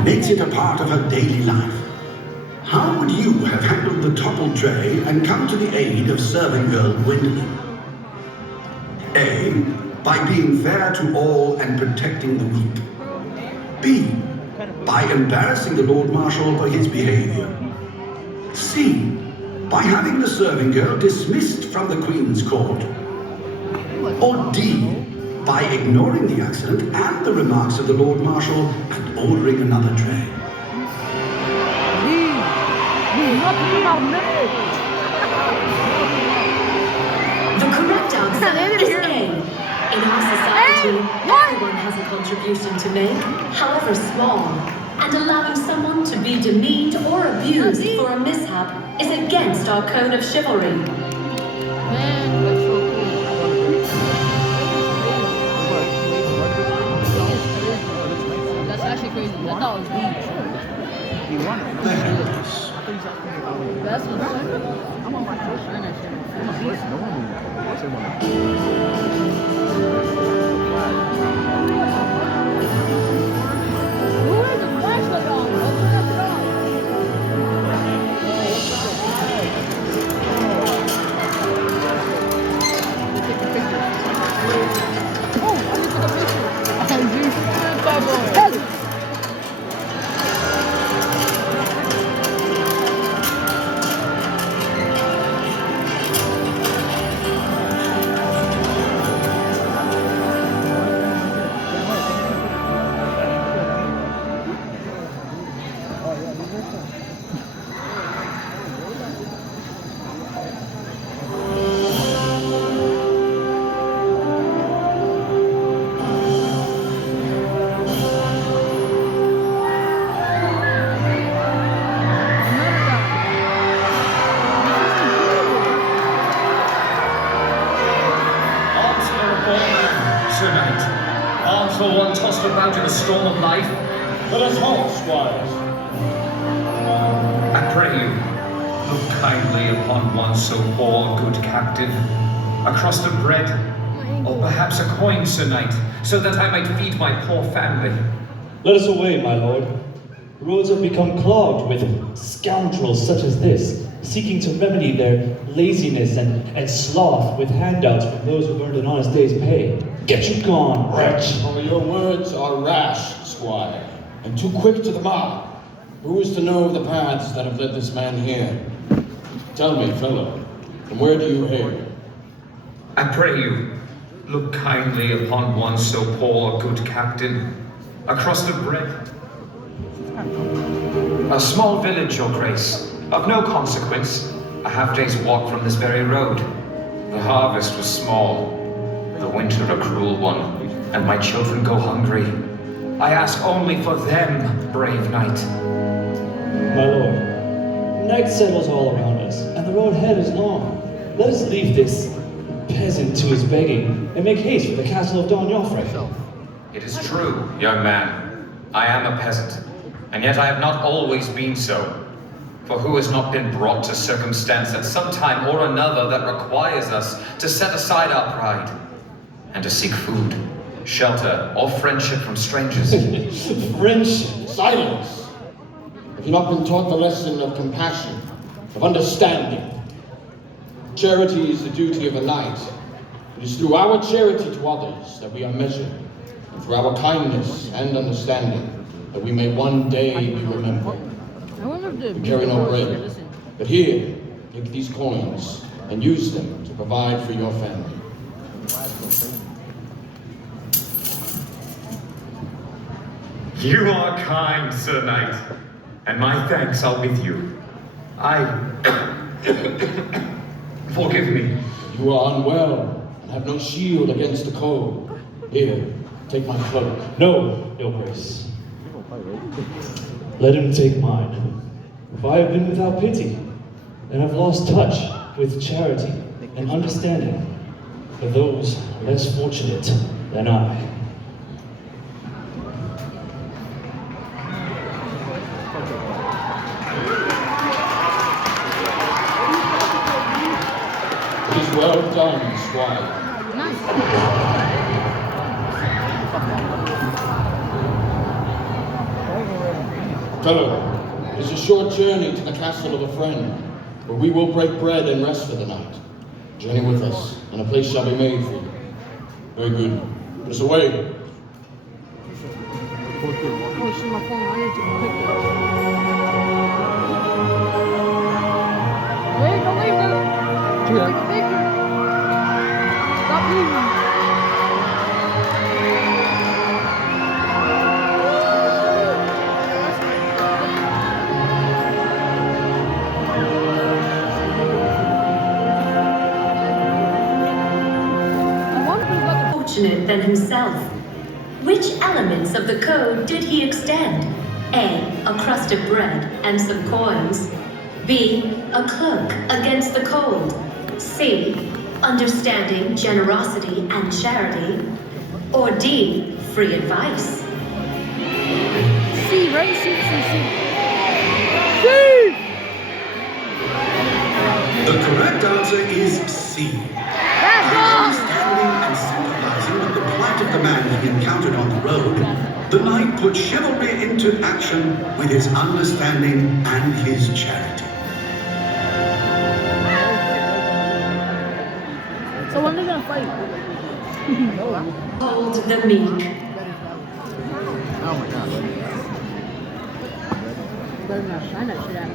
and makes it a part of her daily life. How would you have handled the toppled tray and come to the aid of serving girl Gwendolyn? A. By being fair to all and protecting the weak. B. By embarrassing the Lord Marshal for his behavior. C. By having the serving girl dismissed from the Queen's court. Or D. By ignoring the accident and the remarks of the Lord Marshal and ordering another tray. The correct answer is A. In our society, everyone has a contribution to make, however small. And allowing someone to be demeaned or abused for a mishap is against our code of chivalry. Man, that's so cool. That's actually crazy. I thought it was deep. You want it? That's what's up. I'm on my first run that shit. I'm a first normal. Who is the flashlight on? Let's turn it on. Take a picture. Oh, I just took a picture. Oh, geez. Bad boy. For one tossed about in a storm of life. Let us halt, squires. I pray you, look kindly upon one so poor, good captive. A crust of bread, or perhaps a coin, Sir Knight, so that I might feed my poor family. Let us away, my lord. The roads have become clogged with scoundrels such as this, seeking to remedy their laziness and sloth with handouts from those who've earned an honest day's pay. Get you gone, wretch! Oh, your words are rash, squire, and too quick to the mark. Who is to know of the paths that have led this man here? Tell me, fellow, from where do you hail? I pray you, look kindly upon one so poor, good captain. A crust of bread. A small village, your grace, of no consequence. A half-day's walk from this very road. The harvest was small. The winter a cruel one, and my children go hungry. I ask only for them, brave knight. My lord, night settles all around us, and the road ahead is long. Let us leave this peasant to his begging, and make haste for the castle of Don Joffre. It is true, young man. I am a peasant, and yet I have not always been so. For who has not been brought to circumstance at some time or another that requires us to set aside our pride, and to seek food, shelter, or friendship from strangers? Friendship, silence! Have you not been taught the lesson of compassion, of understanding? Charity is the duty of a knight. It is through our charity to others that we are measured, and through our kindness and understanding that we may one day be remembered. We carry no bread, but here, take these coins and use them to provide for your family. You are kind, Sir Knight, and my thanks are with you. Forgive me. You are unwell and have no shield against the cold. Here, take my cloak. No, your grace. Let him take mine. For I have been without pity, and have lost touch with charity and understanding for those less fortunate than I. It is well done, squire. Fellow, it is a short journey to the castle of a friend, where we will break bread and rest for the night. Journey with us, and a place shall be made for you. Very good. Put us away. Oh, shit, my phone. I need to pick it up. Wait, don't leave them. Take a picture. Stop leaving. Fortunate than himself. Which elements of the code did he extend? A. A crust of bread and some coins. B. A cloak against the cold. C. Understanding, generosity, and charity. Or D. Free advice. C, right? C. The correct answer is C. That's wrong! Understanding and sympathizing with the plight of the man he encountered on the road, the knight put chivalry into action with his understanding and his charity. So when are they gonna fight? Hold the meek. Oh my god. Better not shine that shit at me.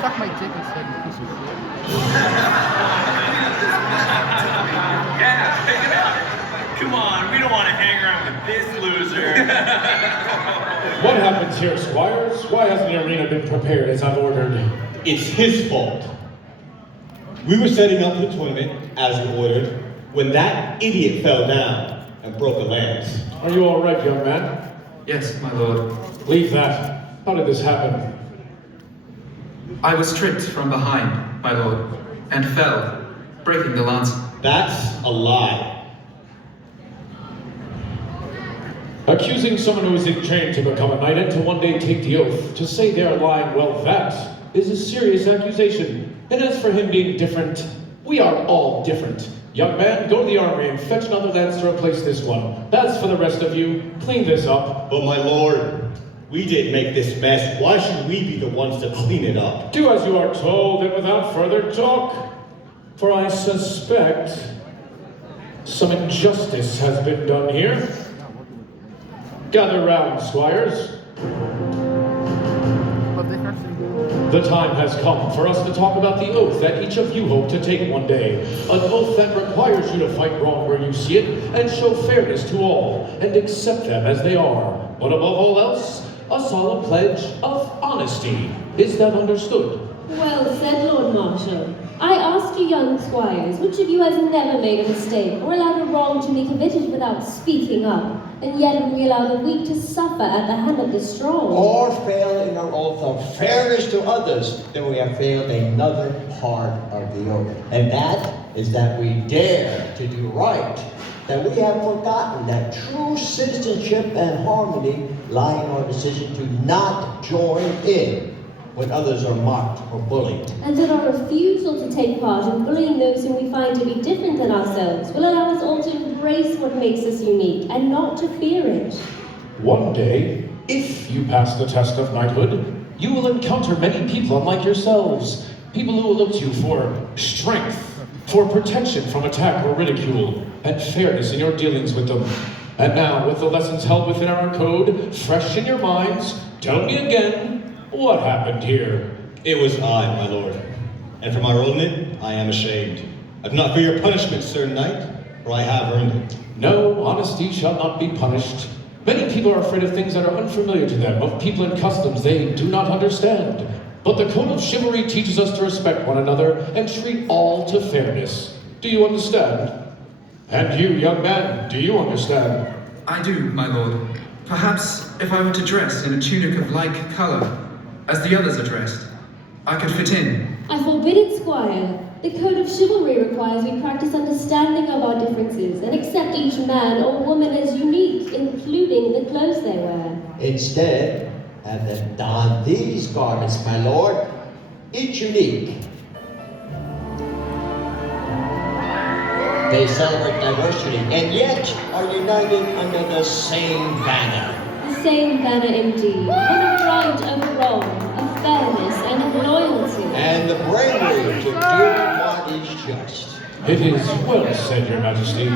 Suck my dick instead, you piece of shit. Yeah, pick it up. Come on, we don't want to hang around with this loser. What happens here, squires? Why hasn't the arena been prepared as I've ordered? It's his fault. We were setting up the tournament, as we ordered, when that idiot fell down and broke a lance. Are you all right, young man? Yes, my lord. Leave that. How did this happen? I was tripped from behind, my lord, and fell, breaking the lance. That's a lie. Accusing someone who is in chain to become a knight and to one day take the oath, to say they are lying, well, that is a serious accusation. And as for him being different, we are all different. Young man, go to the armory and fetch another lance to replace this one. As for the rest of you, clean this up. But my lord, we did make this mess. Why should we be the ones to clean it up? Do as you are told, and without further talk, for I suspect some injustice has been done here. Gather round, squires. But they actually The time has come for us to talk about the oath that each of you hope to take one day. An oath that requires you to fight wrong where you see it and show fairness to all and accept them as they are. But above all else, a solemn pledge of honesty. Is that understood? Well said, Lord Marshal. I ask you young squires, which of you has never made a mistake or allowed a wrong to be committed without speaking up? And yet have we allowed the weak to suffer at the hand of the strong? Or fail in our oath of fairness to others, then we have failed another part of the oath. And that is that we dare to do right. That we have forgotten that true citizenship and harmony lie in our decision to not join in when others are mocked or bullied. And that our refusal to take part in bullying those whom we find to be different than ourselves will allow us all to embrace what makes us unique and not to fear it. One day, if you pass the test of knighthood, you will encounter many people unlike yourselves. People who will look to you for strength, for protection from attack or ridicule, and fairness in your dealings with them. And now, with the lessons held within our code fresh in your minds, tell me again, what happened here? It was I, my lord. And for my role in it, I am ashamed. I do not fear your punishment, sir knight, for I have earned it. No, honesty shall not be punished. Many people are afraid of things that are unfamiliar to them, of people and customs they do not understand. But the code of chivalry teaches us to respect one another and treat all to fairness. Do you understand? And you, young man, do you understand? I do, my lord. Perhaps if I were to dress in a tunic of like color, as the others are dressed, I could fit in. I forbid it, Squire. The code of chivalry requires we practice understanding of our differences and accept each man or woman as unique, including the clothes they wear. Instead, have them don these garments, my lord, each unique. They celebrate diversity and yet are united under the same banner. The same banner indeed, one of right over wrong, of fairness and of loyalty. And the bravery to do what is just. It is well said, Your Majesty.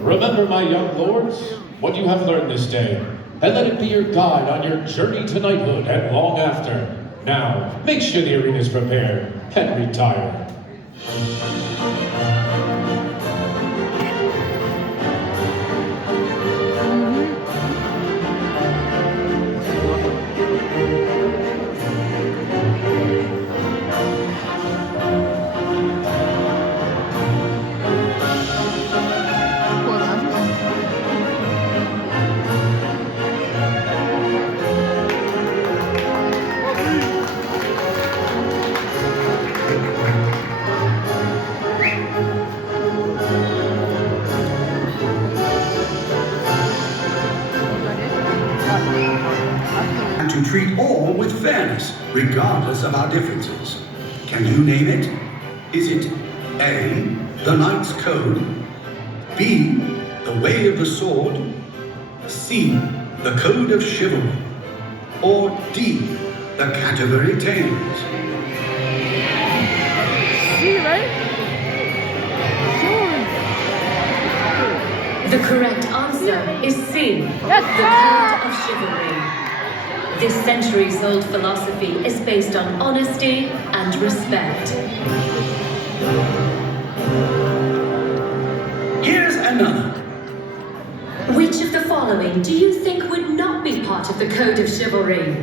Remember, my young lords, what you have learned this day, and let it be your guide on your journey to knighthood and long after. Now, make sure the arena is prepared and retire. And to treat all with fairness, regardless of our differences. Can you name it? Is it A, the Knight's Code, B, the Way of the Sword, C, the Code of Chivalry, or D, the Canterbury Tales? C, right? The correct answer is C, Yes, the Code of Chivalry. This centuries-old philosophy is based on honesty and respect. Here's another. Which of the following do you think would not be part of the Code of Chivalry?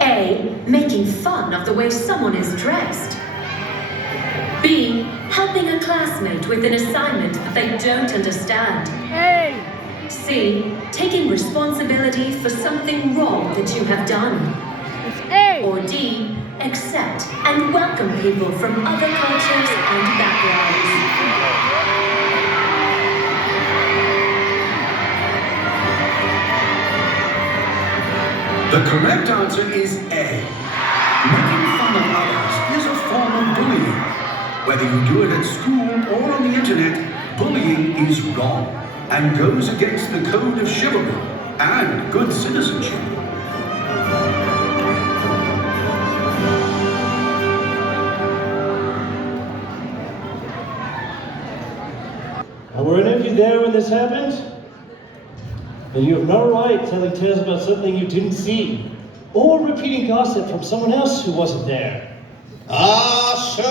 A, making fun of the way someone is dressed. B, helping a classmate with an assignment that they don't understand. A. C, taking responsibility for something wrong that you have done. It's A. Or D, accept and welcome people from other cultures and backgrounds. The correct answer is A. Making fun of others is a form of bullying. Whether you do it at school or on the internet, bullying is wrong and goes against the Code of Chivalry and good citizenship. And were any of you there when this happened? And you have no right telling tales about something you didn't see, or repeating gossip from someone else who wasn't there. Ah, Sir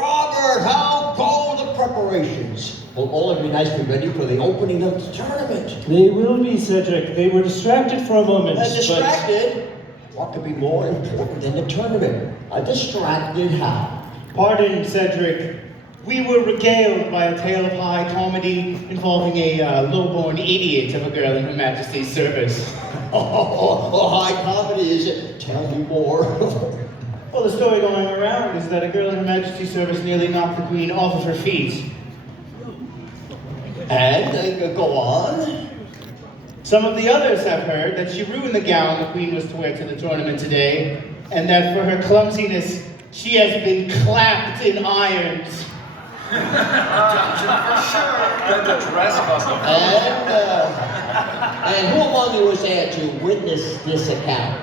Robert, how go the preparations? Will all of you guys be ready for the opening of the tournament? They will be, Cedric. They were distracted for a moment. Distracted? What could be more important than the tournament? Distracted how? Pardon, Cedric. We were regaled by a tale of high comedy involving a low-born idiot of a girl in Her Majesty's service. High comedy, is it? Tell me more. Well, the story going around is that a girl in Her Majesty's service nearly knocked the Queen off of her feet. And go on. Some of the others have heard that she ruined the gown the Queen was to wear to the tournament today, and that for her clumsiness, she has been clapped in irons. And the dress must have. And who among you was there to witness this account?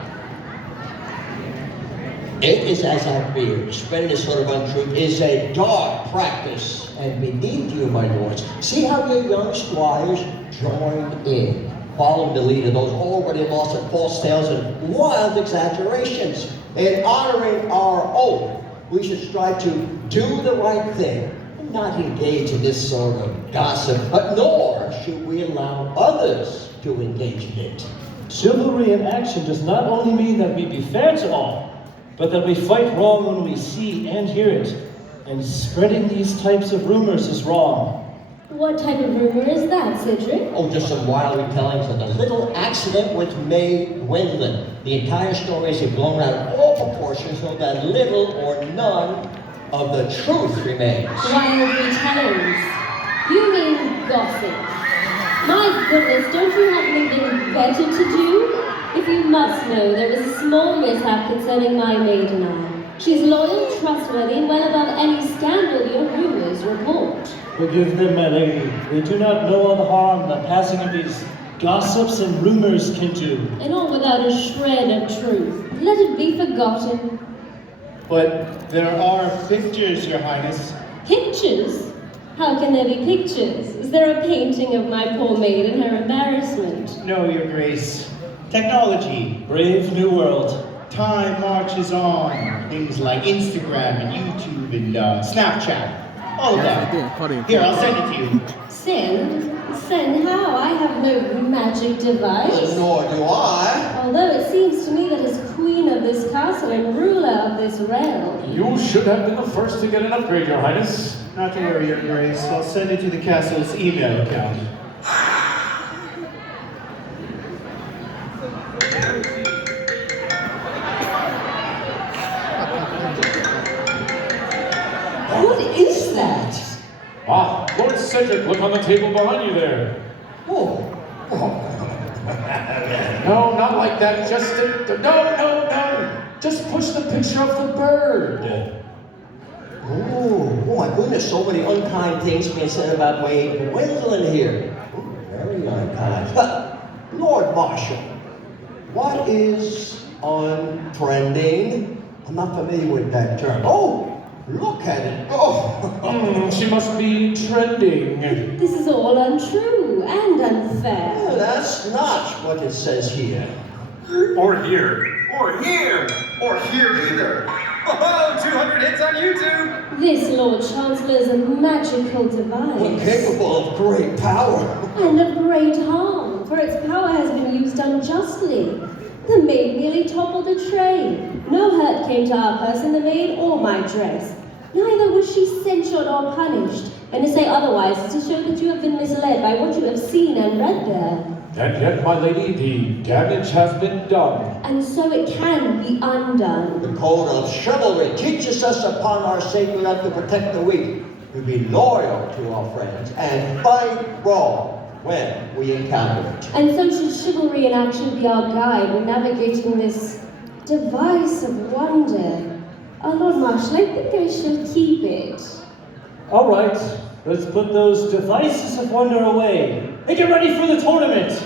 It is as I feared. Spreading this sort of untruth is a dark practice. And beneath you, my lords, see how your young squires join in, following the lead of those already lost in false tales and wild exaggerations. In honoring our oath, we should strive to do the right thing, and not engage in this sort of gossip, but nor should we allow others to engage in it. Chivalry in action does not only mean that we be fair to all, but that we fight wrong when we see and hear it. And spreading these types of rumors is wrong. What type of rumor is that, Cedric? Oh, just some wild retellings of the little accident with May Gwendolyn. The entire story is blown out of all proportions so that little or none of the truth remains. Wild retellings. You mean gossip. My goodness, don't you have anything better to do? If you must know, there was a small mishap concerning my maid and I. She's loyal, trustworthy, and well above any scandal your rumors report. Forgive them, my lady. They do not know all the harm the passing of these gossips and rumors can do. And all without a shred of truth. Let it be forgotten. But there are pictures, Your Highness. Pictures? How can there be pictures? Is there a painting of my poor maid in her embarrassment? No, Your Grace. Technology. Brave new world. Time marches on. Things like Instagram and YouTube and Snapchat. All of that. Here, I'll send it to you. Send? Send how? I have no magic device. Nor do I. Although it seems to me that as queen of this castle and ruler of this realm. You should have been the first to get an upgrade, Your Highness. Not to worry, Your Grace. I'll send it to the castle's email account. What is that? Ah, Lord Cedric, look on the table behind you there. Oh. No, not like that. Just no. Just push the picture of the bird. Oh my goodness, so many unkind things being said about Wade Gwendolyn here. Oh, very unkind. But, Lord Marshal, what is untrending? I'm not familiar with that term. Oh, look at it. Oh. She must be trending. This is all untrue and unfair. Well, that's not what it says here. Or here. Or here. Or here either. Oh, 200 hits on YouTube. This Lord Chancellor is a magical device. Capable of great power. And of great harm, for its power has been used unjustly. The maid nearly toppled the train. No hurt came to our person, the maid, or my dress. Neither was she censured or punished. And to say otherwise is to show that you have been misled by what you have seen and read there. And yet, my lady, the damage has been done. And so it can be undone. The code of chivalry teaches us upon our sacred oath to protect the weak, to be loyal to our friends, and fight wrong when we encounter it. And so should chivalry in action be our guide when navigating this device of wonder. Lord Marshal, I think I shall keep it. All right, let's put those devices of wonder away and get ready for the tournament.